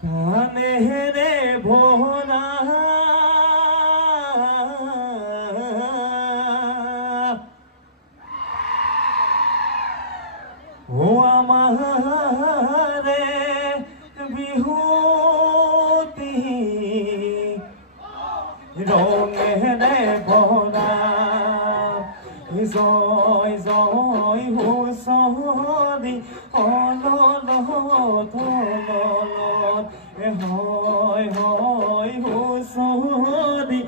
কানেৰে ভোলা ও আমাৰে বিহুতি ৰঙেৰে ভৰা জয় জয় হুঁচৰি অললত হয় হয় হুঁচৰি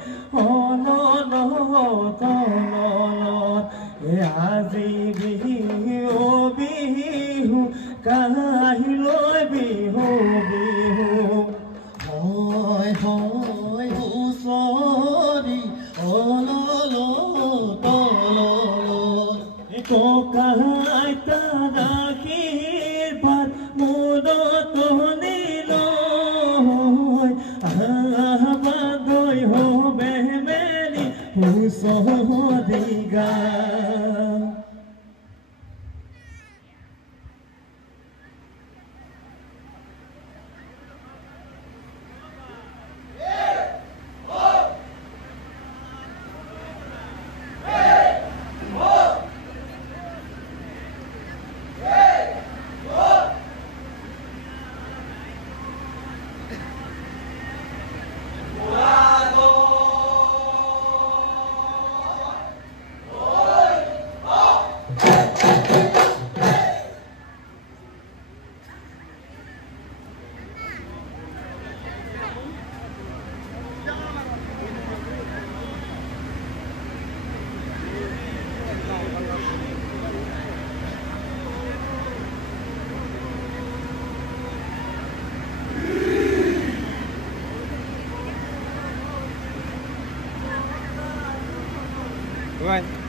অললত আজি বিহু বিহু কাইলৈ বিহু বিহু হয় হয় হুঁচৰি অললত ককাই তাৰ আশীৰ্বাদ মূৰত নিলৈ আবাদৈ হবে মেলি হুঁচৰি গা Right.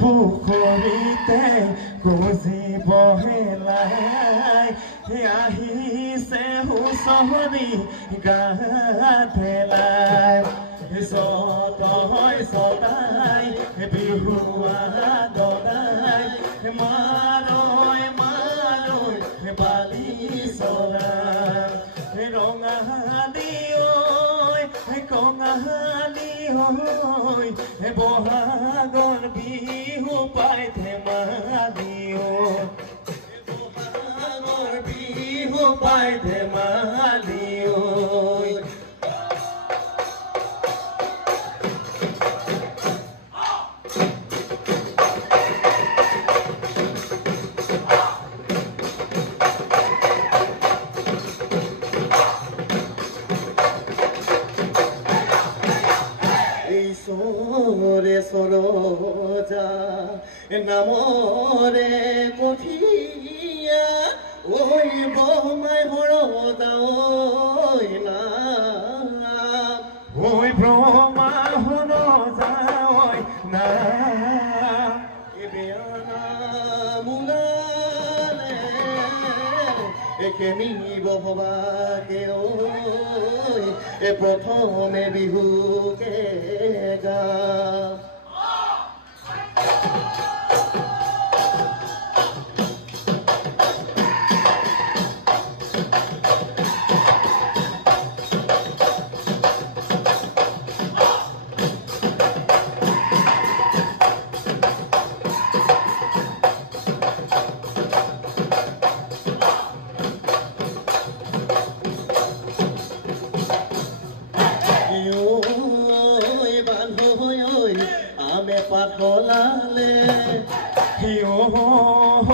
পুখুৰীতে গুজি বহেলাই আহিছে হুঁচৰি গাথেলাই সদাই বিহুৱা দদাই মাৰৈ মাৰৈ বালি চৰাই ৰঙালী ঐ কঙালী বহাগৰ বিহু পাই ধেমালি বহাগৰ বিহু পাই ধেমালি সরে সরোজা নামরে কঠিয়া ওই বমায় হরদা ওই না ওই ব্রহ্মা হরদা ওই না বেয়ানা মুনালে একে মিব ভবাকে ওই এ প্রথমে বিহুকে গা পাঠলালে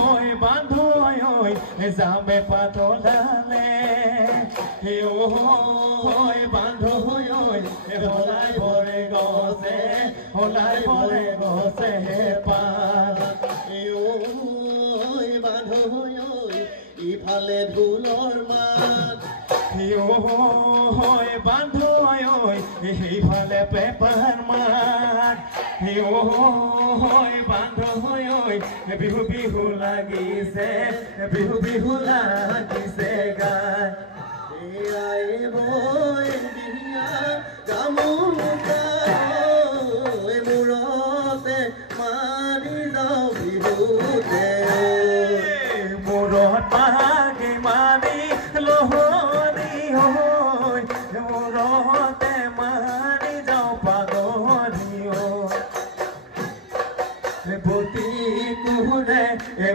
ওই বান্ধো ওই যাবে পাঠলালে ওই বান্ধো ওই হলাই ভরে গছে পাত ওই বান্ধো ইফালে ঢোলৰ মাত ওই বান্ধো ওই সেইফালে পেপাৰ মাত ওই বান্ধো ওই বিহু বিহু লাগিছে গায় গামোচা মূৰতে মাৰি যাওঁ বিহুতে মূৰত মাৰি লহৰি হৈ মূৰতে মাৰি যাওঁ পাগৰি বতি কুহুৰে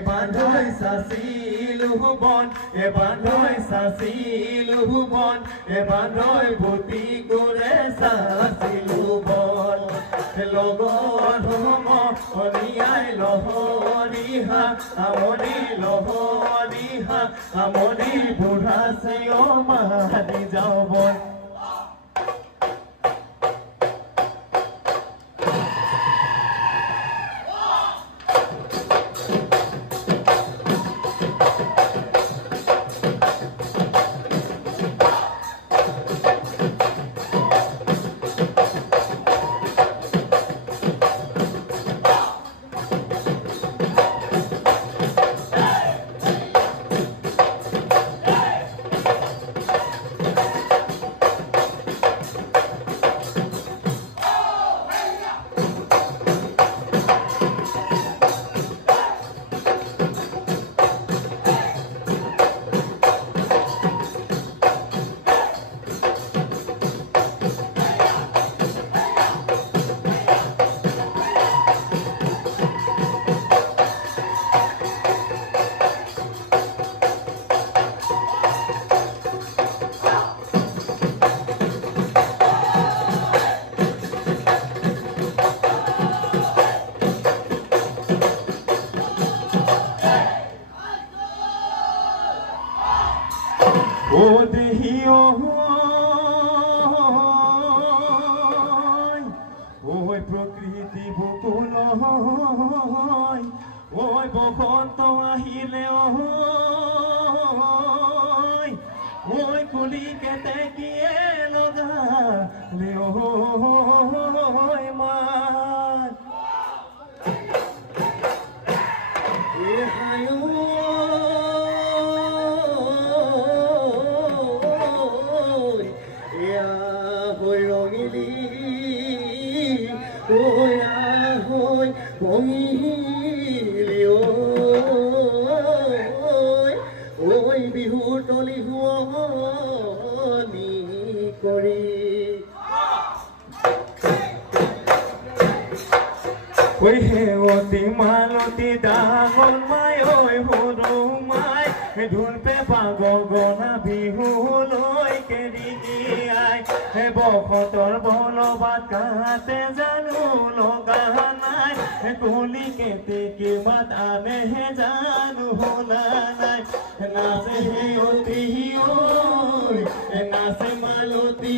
বান্ধৈ চাচিলো বন বান্ধৈ চাচিলো বন বান্ধৈ বতি কুৰে চাচিলো বন লগত হনিয়াই লহৰিহা আমনি বুঢ়া চেয় মাৰি যাওঁ বন ওই প্রকৃতি বুকুল ওই বসন্ত আহিলে ওই কুলি কেতেকিয়ে লগালে মান ওই বিহুৰ তলি শুৱনি কৰি ওই হেৱতী মালতী ডাঙৰ মাই ঐ সৰু মাই ঢোল পেঁপা গগনা বিহুলৈ কেৰি আই বসতৰ বলবাত কাতে জানো লগা নাই কুলি কেতেকী মাত আনেহে জানো শুনা নাই নাচে হেৱতী ঐ নাচে মালতী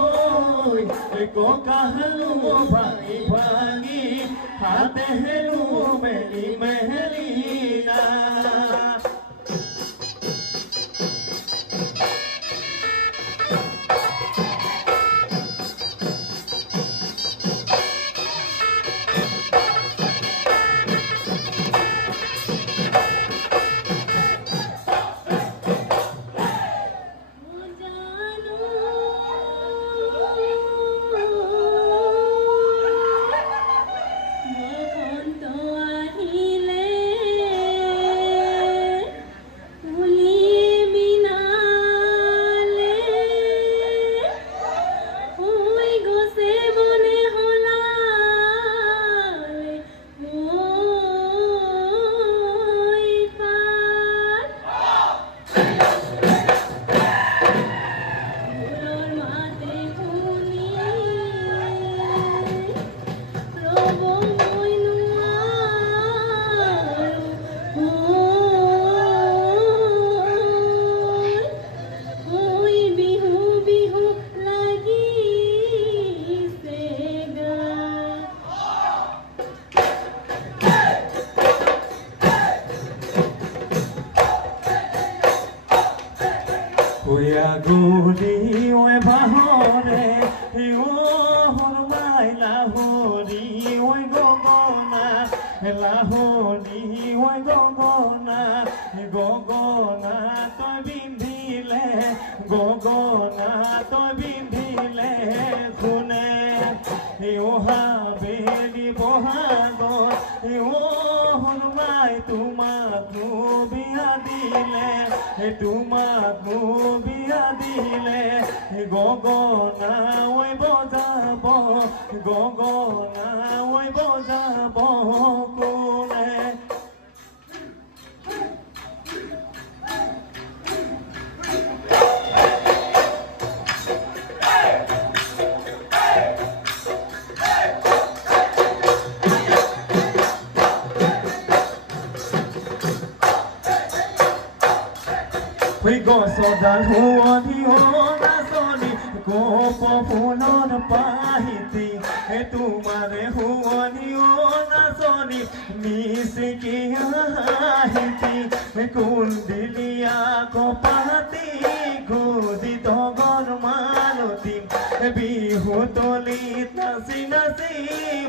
ঐ ককাহালো ভাঙি ভাঙি হাতে হেলো মেলি মেলি না Gudi oi bahore io hormai lahori oi gogona lahori oi gogona toi bindile khune io habeli bohado io hormai tumaknu biya dile tumaknu biya dile gogona oi bojabo gogona oi bojabo kune We go so that who on the ona soni go for fulon pahiti e tu mare who on the ona soni misiki hiti e kundilia ko pahati gudi dogor maloti e bihu tolit nasi nasi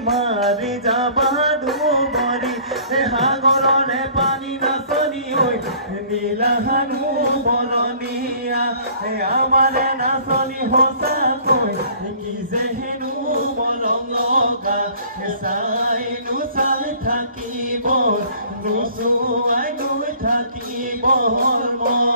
mari jabadu bari e hagorone pani nasoni oi নীলাহানু বৰণীয়া আমাৰে নাচনি সঁচা কৈ কি যে হেনু মৰম লগা চাইনো চাই থাকিব নোচোৱাই গৈ থাকিব মন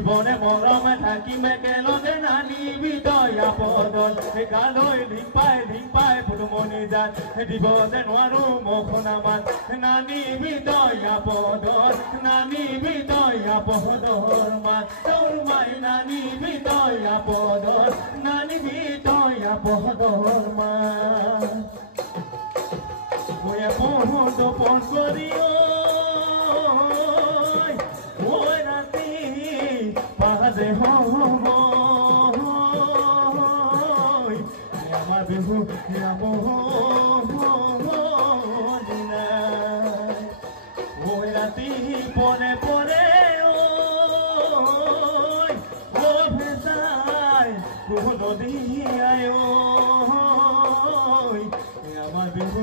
জীৱনে মৰমে থাকিম একেলগে নানিবি তই আপদল গালৈ লিং পাই পুলুমনি যাত দিব যে নোৱাৰো মুখনা মাত নানিবি তই আপদল নানিবি তই আপদল মাত তোৰ মাই নানিবি তই আপদল নানিবি তই আপদল মাত মই পহন্ত পন কৰি ঐ ৰাতি পাহাজে আমাৰ বিহু ৰাতি পৰে পৰে ও ভেসাই কোনো দিয়ায় আমাৰ বিহু